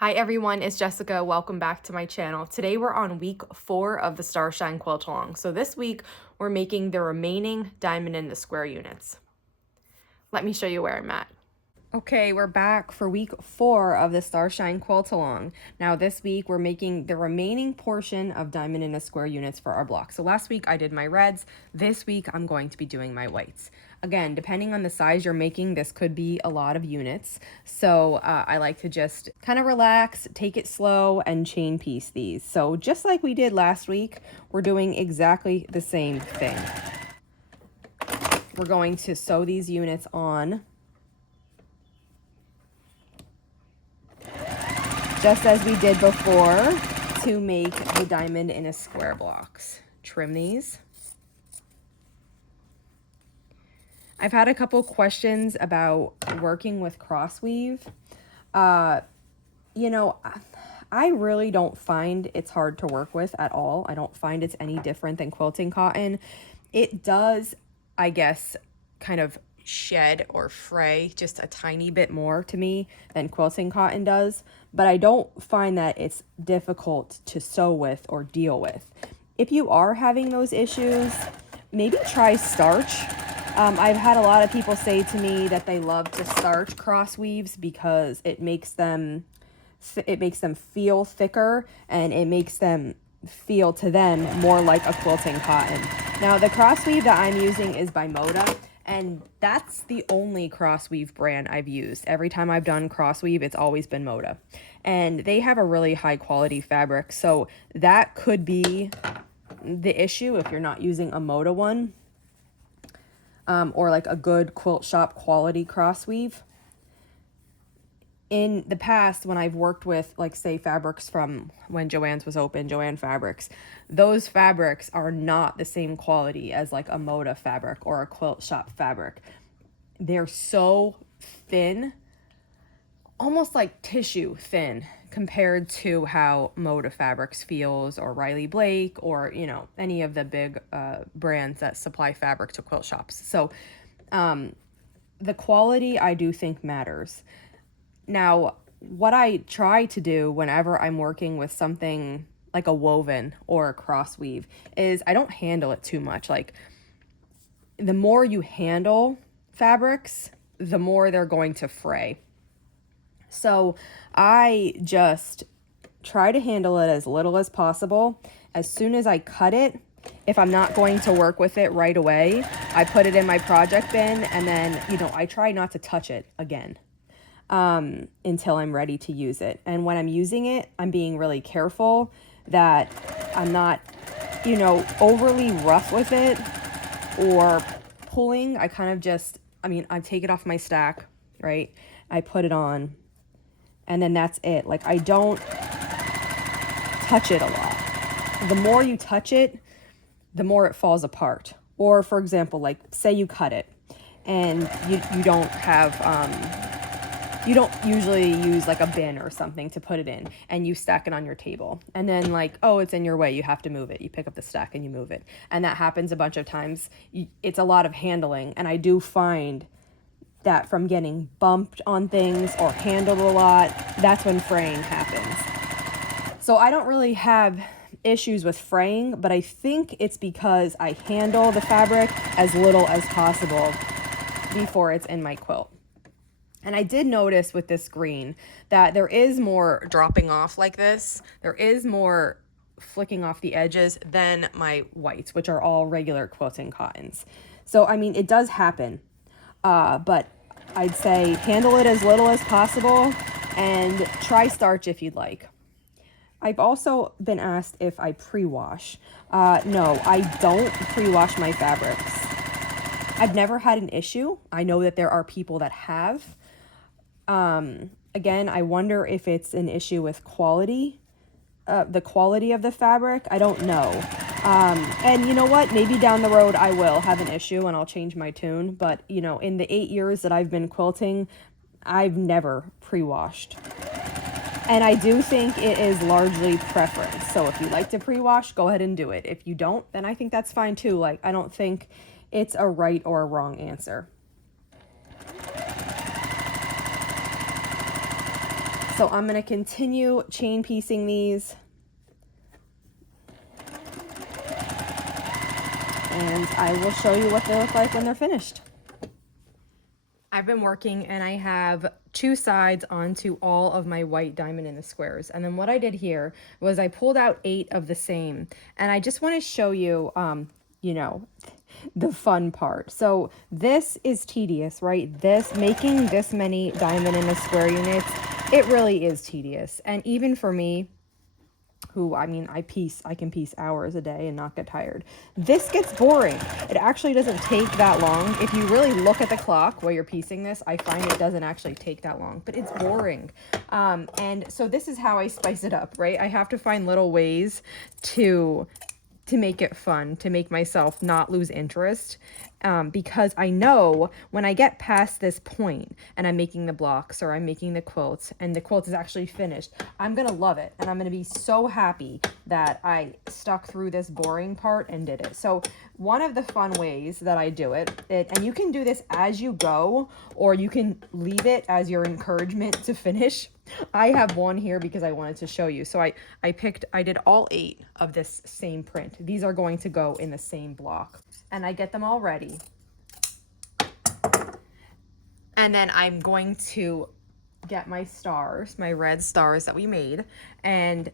Hi everyone, it's Jessica. Welcome back to my channel. Today we're on week 4 of the Starshine Quilt Along. So this week we're making the remaining diamond in the square units. Let me show you where I'm at. Okay, we're back for week 4 of the Starshine Quilt Along. Now this week we're making the remaining portion of diamond in a square units for our block. So last week I did my reds. This week I'm going to be doing my whites. Again, depending on the size you're making, this could be a lot of units. So I like to just kind of relax, take it slow, and chain piece these. So just like we did last week, we're doing exactly the same thing. We're going to sew these units on just as we did before to make the diamond in a square blocks. Trim these. I've had a couple questions about working with crossweave. You know, I really don't find it's hard to work with at all. I don't find it's any different than quilting cotton. It does, I guess, kind of shed or fray just a tiny bit more to me than quilting cotton does, but I don't find that it's difficult to sew with or deal with. If you are having those issues, maybe try starch. I've had a lot of people say to me that they love to starch cross weaves because it makes them feel thicker and it makes them feel to them more like a quilting cotton. Now the cross weave that I'm using is by Moda, and that's the only crossweave brand I've used. Every time I've done crossweave, it's always been Moda. And they have a really high quality fabric. So that could be the issue if you're not using a Moda one, or like a good quilt shop quality crossweave. In the past, when I've worked with, like, say, fabrics from when Joann's was open, Joann Fabrics, those fabrics are not the same quality as like a Moda fabric or a quilt shop fabric. They're so thin, almost like tissue thin, compared to how Moda Fabrics feels, or Riley Blake, or, you know, any of the big brands that supply fabric to quilt shops. So the quality, I do think, matters. Now, what I try to do whenever I'm working with something like a woven or a cross weave is I don't handle it too much. Like, the more you handle fabrics, the more they're going to fray. So I just try to handle it as little as possible. As soon as I cut it, if I'm not going to work with it right away, I put it in my project bin, and then, you know, I try not to touch it again until I'm ready to use it. And when I'm using it, I'm being really careful that I'm not, you know, overly rough with it or pulling. I kind of just, I take it off my stack, right? I put it on, and then that's it. Like, I don't touch it a lot. The more you touch it, the more it falls apart. Or, for example, like, say you cut it and you don't have, you don't usually use like a bin or something to put it in, and you stack it on your table, and then, like, oh, it's in your way, you have to move it. You pick up the stack and you move it, and that happens a bunch of times. It's a lot of handling, and I do find that from getting bumped on things or handled a lot, that's when fraying happens. So I don't really have issues with fraying, but I think it's because I handle the fabric as little as possible before it's in my quilt. And I did notice with this green that there is more dropping off like this. There is more flicking off the edges than my whites, which are all regular quilting cottons. So, it does happen, but I'd say handle it as little as possible and try starch if you'd like. I've also been asked if I pre-wash. No, I don't pre-wash my fabrics. I've never had an issue. I know that there are people that have. Again, I wonder if it's an issue with quality, the quality of the fabric. I don't know. And you know what? Maybe down the road I will have an issue and I'll change my tune. But, you know, in the 8 years that I've been quilting, I've never pre-washed. And I do think it is largely preference. So if you like to pre-wash, go ahead and do it. If you don't, then I think that's fine too. Like, I don't think it's a right or a wrong answer. So I'm going to continue chain piecing these. And I will show you what they look like when they're finished. I've been working and I have 2 sides onto all of my white diamond in the squares. And then what I did here was I pulled out 8 of the same. And I just want to show you, you know, the fun part. So this is tedious, right? Making this many diamond in a square units, it really is tedious. And even for me, who, I mean, I can piece hours a day and not get tired. This gets boring. It actually doesn't take that long. If you really look at the clock while you're piecing this, I find it doesn't actually take that long, but it's boring. And so this is how I spice it up, right? I have to find little ways to make it fun, to make myself not lose interest, because I know when I get past this point and I'm making the blocks or I'm making the quilts and the quilt is actually finished, I'm gonna love it and I'm gonna be so happy that I stuck through this boring part and did it. So one of the fun ways that I do it, and you can do this as you go, or you can leave it as your encouragement to finish. I have one here because I wanted to show you. So I did all 8 of this same print. These are going to go in the same block. And I get them all ready. And then I'm going to get my stars, my red stars that we made, and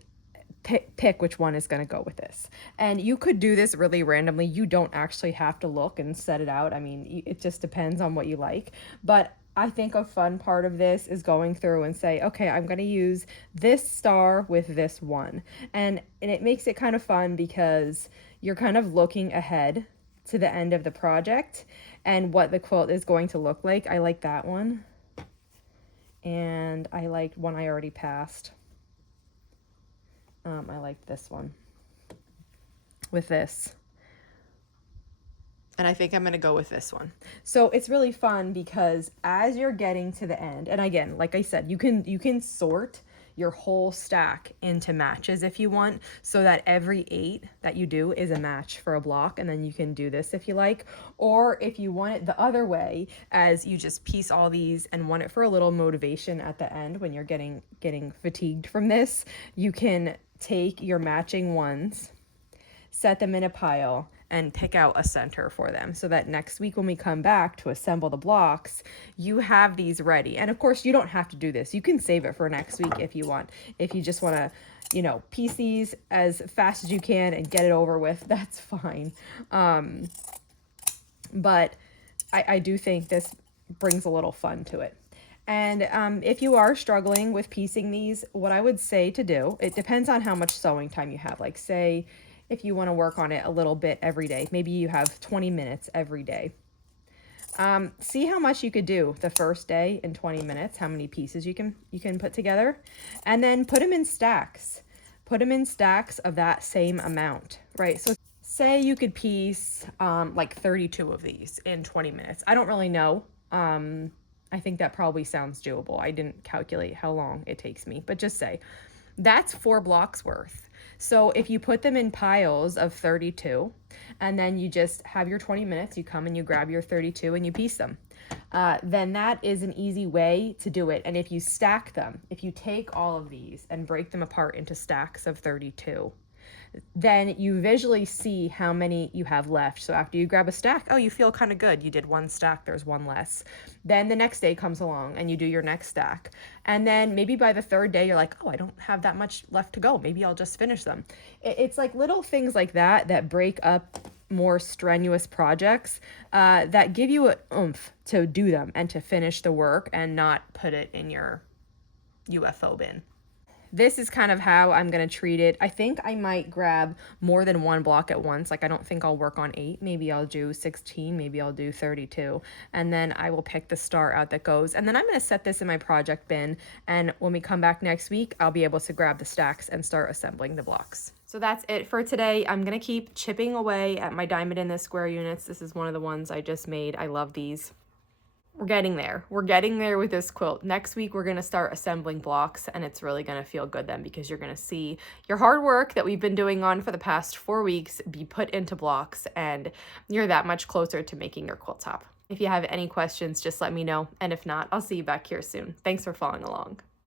pick which one is going to go with this. And you could do this really randomly. You don't actually have to look and set it out. I mean, it just depends on what you like. But I think a fun part of this is going through and say, okay, I'm going to use this star with this one. And it makes it kind of fun because you're kind of looking ahead to the end of the project and what the quilt is going to look like. I like that one. And I liked one I already passed. I liked this one with this. And I think I'm going to go with this one. So it's really fun because as you're getting to the end, and again, like I said, you can sort your whole stack into matches if you want, so that every 8 that you do is a match for a block, and then you can do this if you like. Or if you want it the other way, as you just piece all these and want it for a little motivation at the end when you're getting fatigued from this, you can take your matching ones, set them in a pile, and pick out a center for them so that next week when we come back to assemble the blocks, you have these ready. And of course, you don't have to do this. You can save it for next week if you want. If you just want to, you know, piece these as fast as you can and get it over with, that's fine. But I do think this brings a little fun to it. And if you are struggling with piecing these, what I would say to do, it depends on how much sewing time you have. Like say, if you want to work on it a little bit every day, maybe you have 20 minutes every day. See how much you could do the first day in 20 minutes, how many pieces you can put together, and then put them in stacks. Put them in stacks of that same amount, right? So say you could piece like 32 of these in 20 minutes. I don't really know. I think that probably sounds doable. I didn't calculate how long it takes me, but just say that's 4 blocks worth. So if you put them in piles of 32 and then you just have your 20 minutes, you come and you grab your 32 and you piece them, then that is an easy way to do it. And if you stack them, if you take all of these and break them apart into stacks of 32, then you visually see how many you have left. So after you grab a stack, oh, you feel kind of good. You did 1 stack, there's 1 less. Then the next day comes along and you do your next stack. And then maybe by the 3rd day, you're like, oh, I don't have that much left to go. Maybe I'll just finish them. It's like little things like that break up more strenuous projects that give you an oomph to do them and to finish the work and not put it in your UFO bin. This is kind of how I'm going to treat it. I think I might grab more than 1 block at once. Like I don't think I'll work on 8. Maybe I'll do 16. Maybe I'll do 32. And then I will pick the star out that goes. And then I'm going to set this in my project bin. And when we come back next week, I'll be able to grab the stacks and start assembling the blocks. So that's it for today. I'm going to keep chipping away at my diamond in the square units. This is one of the ones I just made. I love these. We're getting there. We're getting there with this quilt. Next week, we're going to start assembling blocks, and it's really going to feel good then because you're going to see your hard work that we've been doing on for the past 4 weeks be put into blocks, and you're that much closer to making your quilt top. If you have any questions, just let me know, and if not, I'll see you back here soon. Thanks for following along.